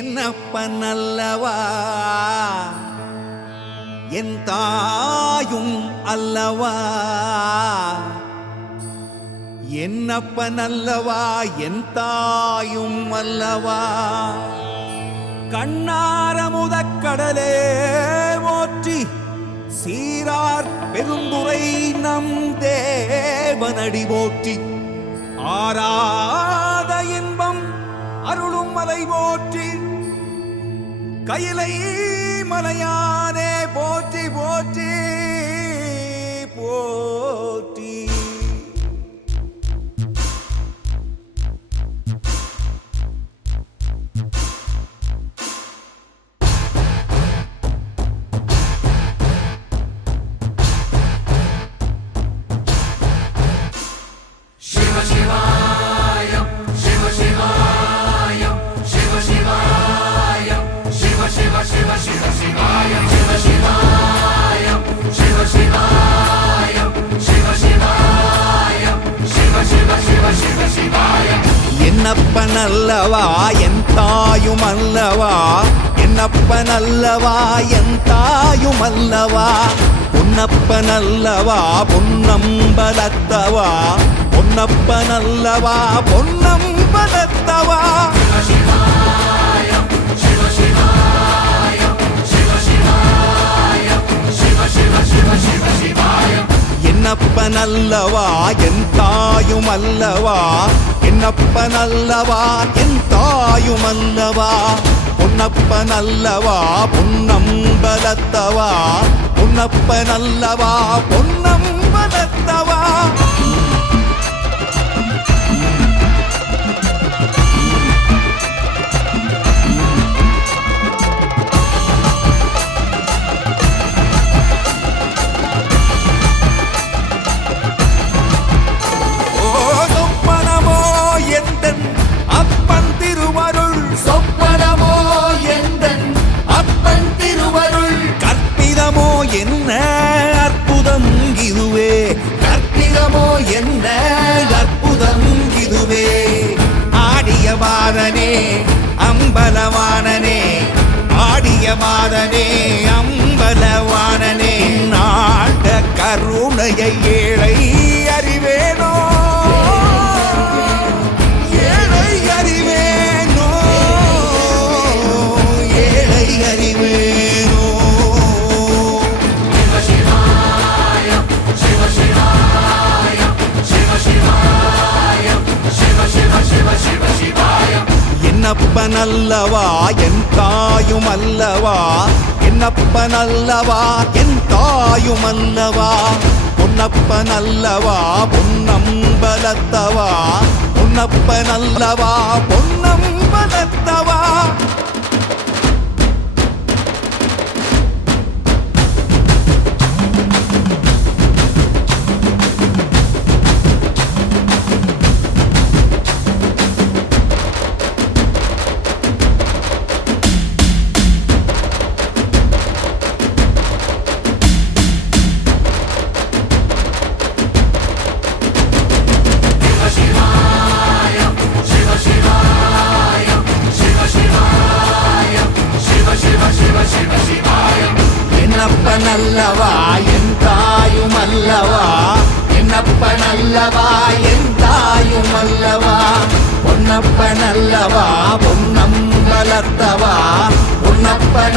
என்னப்பனல்லவா என் தாயும் அல்லவா என்னப்பனல்லவா என் தாயும் அல்லவா கண்ணாரமுதக்கடலே போற்றி சீரார் பெருந்துரை நம் தேவனடி போற்றி ஆராத இன்பம் அருளும் மலை போற்றி கையிலை மலையானே போற்றி போற்றி போற்றி என்னப்பனல்லவா என் தாயும் அல்லவா என்னப்பனல்லவா என் தாயும் அல்லவா பொன்னப்பனல்லவா பொன்னம்பலத்தவா பொன்னப்பனல்லவா பொன்னம்பலத்தவா என்னப்பனல்லவா என் தாயும் அல்லவா என்னப்பனல்லவா என் தாயும் அல்லவா பொன்னப்பனல்லவா பொன்னம்பலத்தவா பொன்னப்பனல்லவா பொன்னம்பலத்தவா என்ன அற்புதம் இதுவே கற்பிதமோ என்ன அற்புதம் இதுவே ஆடிய மாதனே அம்பலவானனே ஆடிய மாதனே அம்பலவானனே நாட கருணையை ஏழை அறிவேனோ ஏழை அறிவேனோ ஏழை அறிவேனோ என்னப்பனல்லவா என் தாயும் அல்லவா என்னப்பனல்லவா என் தாயும் அல்லவா பொன்னப்பனல்லவா பொன்னம்பலத்தவா பொன்னப்பனல்லவா பொன்னம்பலத்தவா என்னப்பனல்லவா என் தாயும் அல்லவா என்னப்பனல்லவா என் தாயும் அல்லவா பொன்னப்பனல்லவா பொன்னம்பலத்தவா பொன்னப்பன